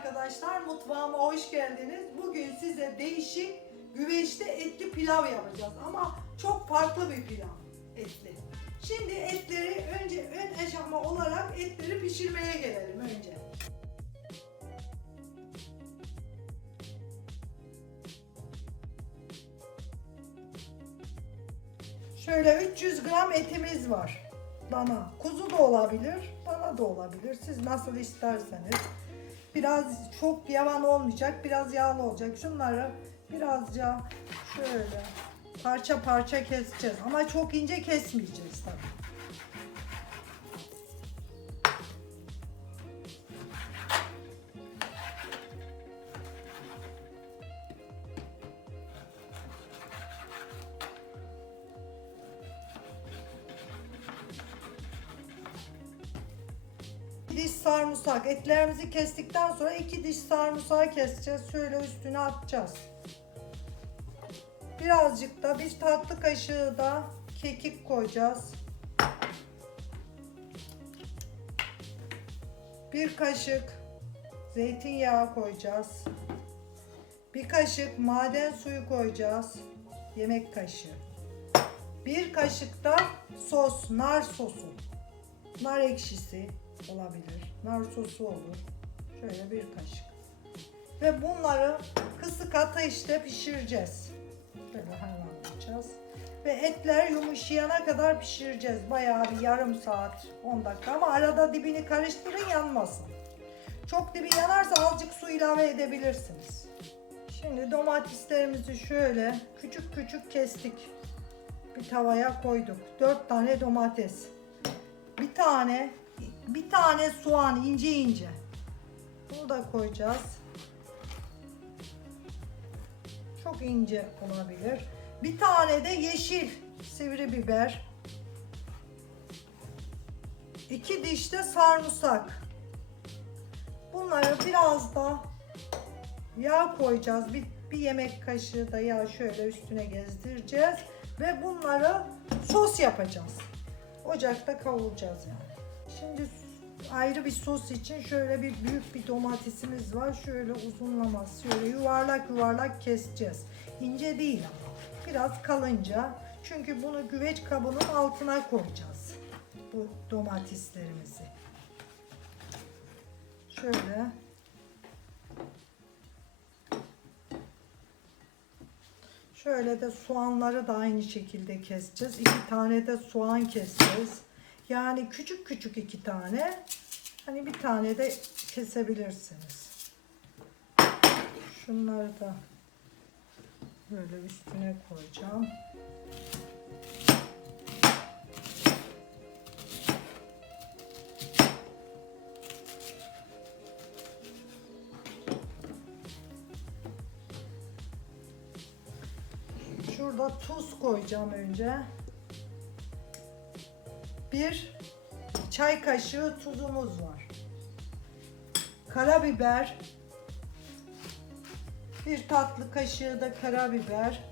arkadaşlar, mutfağıma hoş geldiniz. Bugün size değişik güveçte etli pilav yapacağız ama çok farklı bir pilav etli. Şimdi etleri önce ön aşama olarak etleri pişirmeye gelelim önce. Şöyle 300 gram etimiz var. Dana. Kuzu da olabilir, dana da olabilir. Siz nasıl isterseniz. Biraz çok yavan olmayacak, biraz yağlı olacak. Şunları birazca şöyle parça parça keseceğiz. Ama çok ince kesmeyeceğiz tabii. Diş sarımsak. Etlerimizi kestikten sonra iki diş sarımsağı keseceğiz. Şöyle üstüne atacağız. Birazcık da bir tatlı kaşığı da kekik koyacağız. Bir kaşık zeytinyağı koyacağız. Bir kaşık maden suyu koyacağız. Yemek kaşığı. Bir kaşık da sos, nar sosu. Nar ekşisi olabilir. Nar sosu olur. Şöyle bir kaşık. Ve bunları kısık ateşte pişireceğiz. Böyle harmanlayacağız. Ve etler yumuşayana kadar pişireceğiz. Bayağı bir yarım saat, 10 dakika ama arada dibini karıştırın yanmasın. Çok dibi yanarsa azıcık su ilave edebilirsiniz. Şimdi domateslerimizi şöyle küçük küçük kestik. Bir tavaya koyduk. 4 tane domates. Bir tane bir tane soğan ince ince. Bunu da koyacağız. Çok ince olabilir. Bir tane de yeşil sivri biber. İki diş de sarımsak. Bunları biraz da yağ koyacağız. Bir, bir yemek kaşığı da yağ şöyle üstüne gezdireceğiz. Ve bunları sos yapacağız. Ocakta kavuracağız yani. Şimdi ayrı bir sos için şöyle bir büyük bir domatesimiz var. Şöyle uzunlaması, şöyle yuvarlak yuvarlak keseceğiz. İnce değil ama. Biraz kalınca. Çünkü bunu güveç kabının altına koyacağız. Bu domateslerimizi. Şöyle. Şöyle de soğanları da aynı şekilde keseceğiz. İki tane de soğan keseceğiz. Yani küçük küçük iki tane. Hani bir tane de kesebilirsiniz. Şunları da böyle üstüne koyacağım. Şurada tuz koyacağım önce. Bir çay kaşığı tuzumuz var. Karabiber. Bir tatlı kaşığı da karabiber.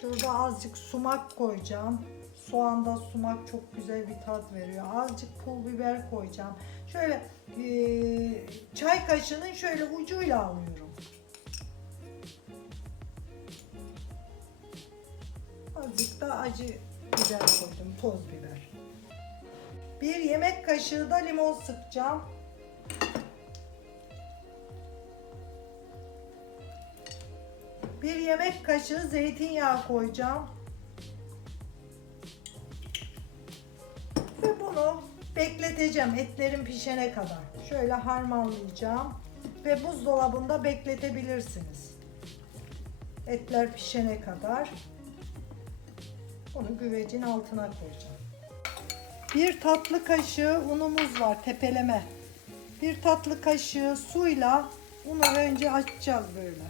Şurada azıcık sumak koyacağım. Soğanda sumak çok güzel bir tat veriyor. Azıcık pul biber koyacağım. Şöyle eee, çay kaşığının şöyle ucuyla alıyorum. Azıcık da acı biber koydum, toz biber. Bir yemek kaşığı da limon sıkacağım. Bir yemek kaşığı zeytinyağı koyacağım. Ve bunu bekleteceğim etlerin pişene kadar. Şöyle harmanlayacağım ve buzdolabında bekletebilirsiniz. Etler pişene kadar. Bunu güvecin altına koyacağım. Bir tatlı kaşığı unumuz var tepeleme. Bir tatlı kaşığı suyla unu önce açacağız böyle.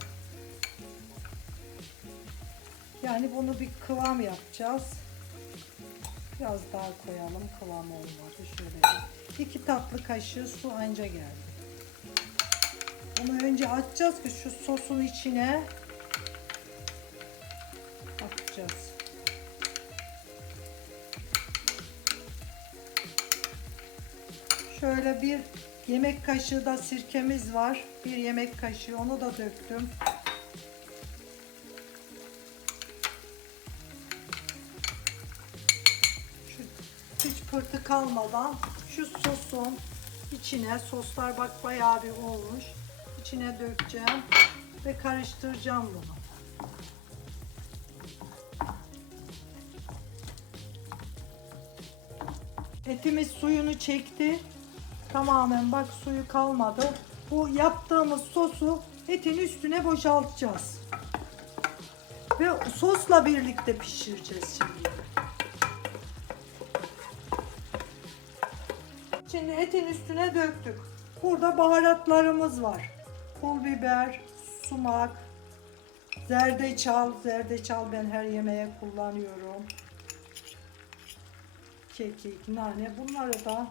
Yani bunu bir kıvam yapacağız. Biraz daha koyalım kıvam olmadı. Şöyle iki tatlı kaşığı su anca geldi. Bunu önce açacağız ki şu sosun içine Şöyle bir yemek kaşığı da sirkemiz var. Bir yemek kaşığı onu da döktüm. Şu hiç pırtı kalmadan şu sosun içine soslar bak bayağı bir olmuş. İçine dökeceğim ve karıştıracağım bunu. Etimiz suyunu çekti. Tamamen bak suyu kalmadı. Bu yaptığımız sosu etin üstüne boşaltacağız. Ve sosla birlikte pişireceğiz şimdi. Şimdi etin üstüne döktük. Burada baharatlarımız var. Pul biber, sumak, zerdeçal. Zerdeçal ben her yemeğe kullanıyorum. Kekik, nane bunları da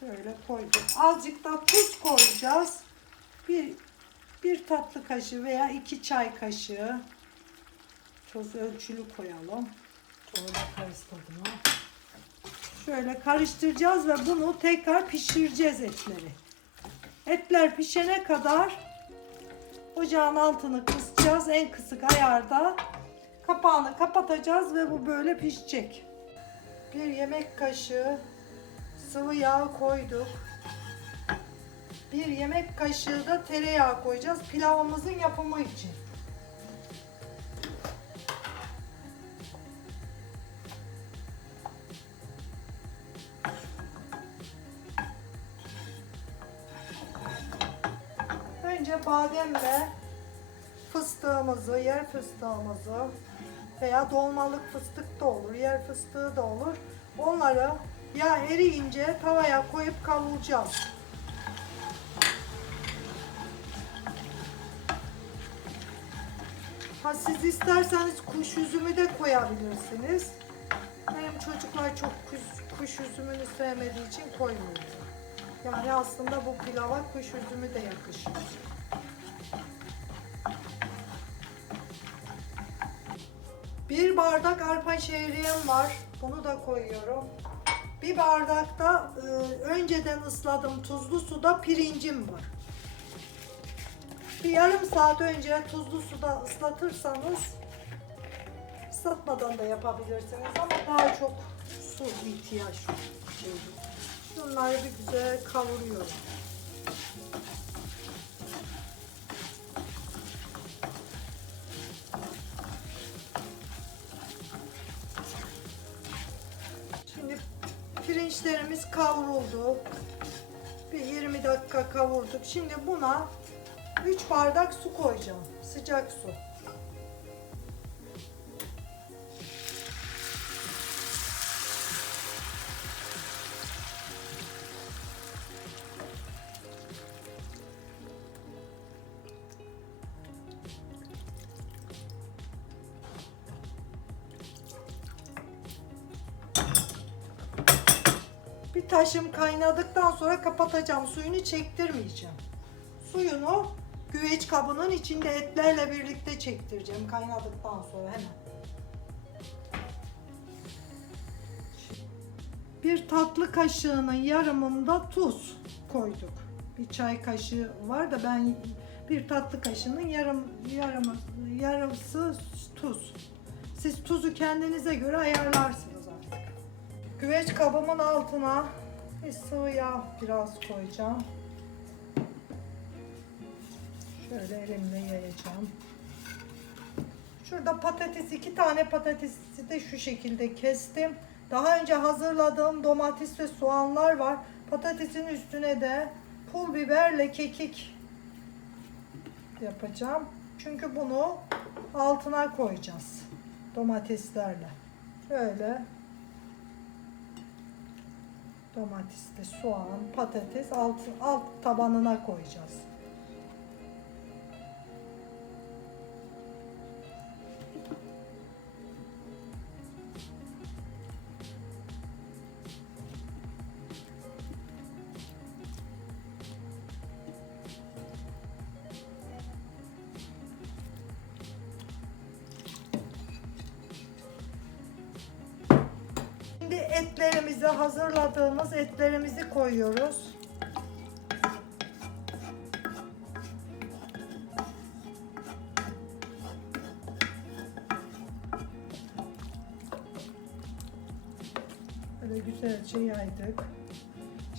şöyle koyduk. Azıcık da tuz koyacağız. Bir, bir tatlı kaşığı veya iki çay kaşığı tuz ölçülü koyalım. Sonra karıştırdım. Şöyle karıştıracağız ve bunu tekrar pişireceğiz etleri. Etler pişene kadar ocağın altını kısacağız en kısık ayarda. Kapağını kapatacağız ve bu böyle pişecek. Bir yemek kaşığı sıvı yağ koyduk. Bir yemek kaşığı da tereyağı koyacağız pilavımızın yapımı için. Önce bademle fıstığımızı, yer fıstığımızı veya dolmalık fıstık da olur, yer fıstığı da olur. Onları yağ eriyince tavaya koyup kavuracağız. Ha siz isterseniz kuş üzümü de koyabilirsiniz. Benim çocuklar çok kuş, kuş üzümünü sevmediği için koymuyorum. Yani aslında bu pilava kuş üzümü de yakışır. Bir bardak arpa şehriyem var. Bunu da koyuyorum. Bir bardakta e, önceden ısladım tuzlu suda pirincim var. Bir yarım saat önce tuzlu suda ıslatırsanız ıslatmadan da yapabilirsiniz ama daha çok su ihtiyaç duyuyor. Şunları bir güzel kavuruyorum. Kavruldu. Bir 20 dakika kavurduk. Şimdi buna 3 bardak su koyacağım. Sıcak su. Taşım kaynadıktan sonra kapatacağım. Suyunu çektirmeyeceğim. Suyunu güveç kabının içinde etlerle birlikte çektireceğim kaynadıktan sonra hemen. Bir tatlı kaşığının yarımında tuz koyduk. Bir çay kaşığı var da ben bir tatlı kaşığının yarım yarımı yarısı tuz. Siz tuzu kendinize göre ayarlarsınız artık. Güveç kabımın altına bir sıvı yağ biraz koyacağım. Şöyle elimle yayacağım. Şurada patates, iki tane patatesi de şu şekilde kestim. Daha önce hazırladığım domates ve soğanlar var. Patatesin üstüne de pul biberle kekik yapacağım. Çünkü bunu altına koyacağız. Domateslerle. Şöyle domatesli soğan, patates alt, alt tabanına koyacağız. etlerimizi hazırladığımız etlerimizi koyuyoruz. Böyle güzelce yaydık.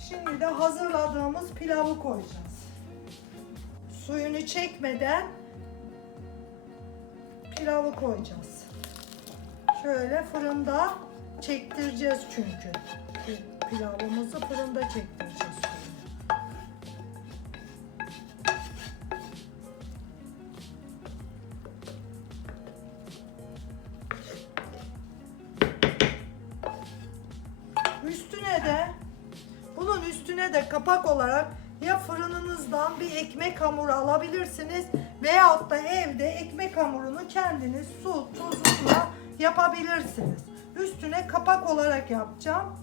Şimdi de hazırladığımız pilavı koyacağız. Suyunu çekmeden pilavı koyacağız. Şöyle fırında çektireceğiz çünkü. Pilavımızı fırında çektireceğiz. Üstüne de bunun üstüne de kapak olarak ya fırınınızdan bir ekmek hamuru alabilirsiniz veyahut da evde ekmek hamurunu kendiniz su, tuzla yapabilirsiniz. Üstüne kapak olarak yapacağım.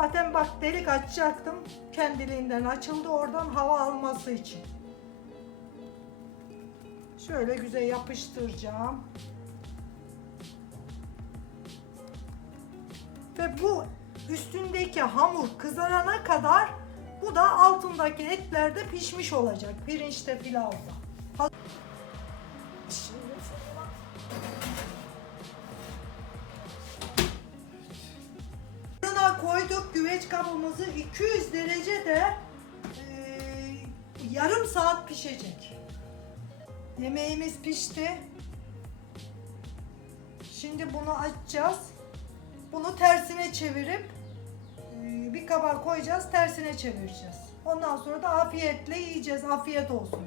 Zaten bak delik açacaktım. Kendiliğinden açıldı oradan hava alması için. Şöyle güzel yapıştıracağım. Ve bu üstündeki hamur kızarana kadar bu da altındaki etler de pişmiş olacak. Pirinçte pilavda. Koyduk güveç kabımızı 200 derecede eee, yarım saat pişecek. Yemeğimiz pişti. Şimdi bunu açacağız. Bunu tersine çevirip eee, bir kaba koyacağız, tersine çevireceğiz. Ondan sonra da afiyetle yiyeceğiz. Afiyet olsun.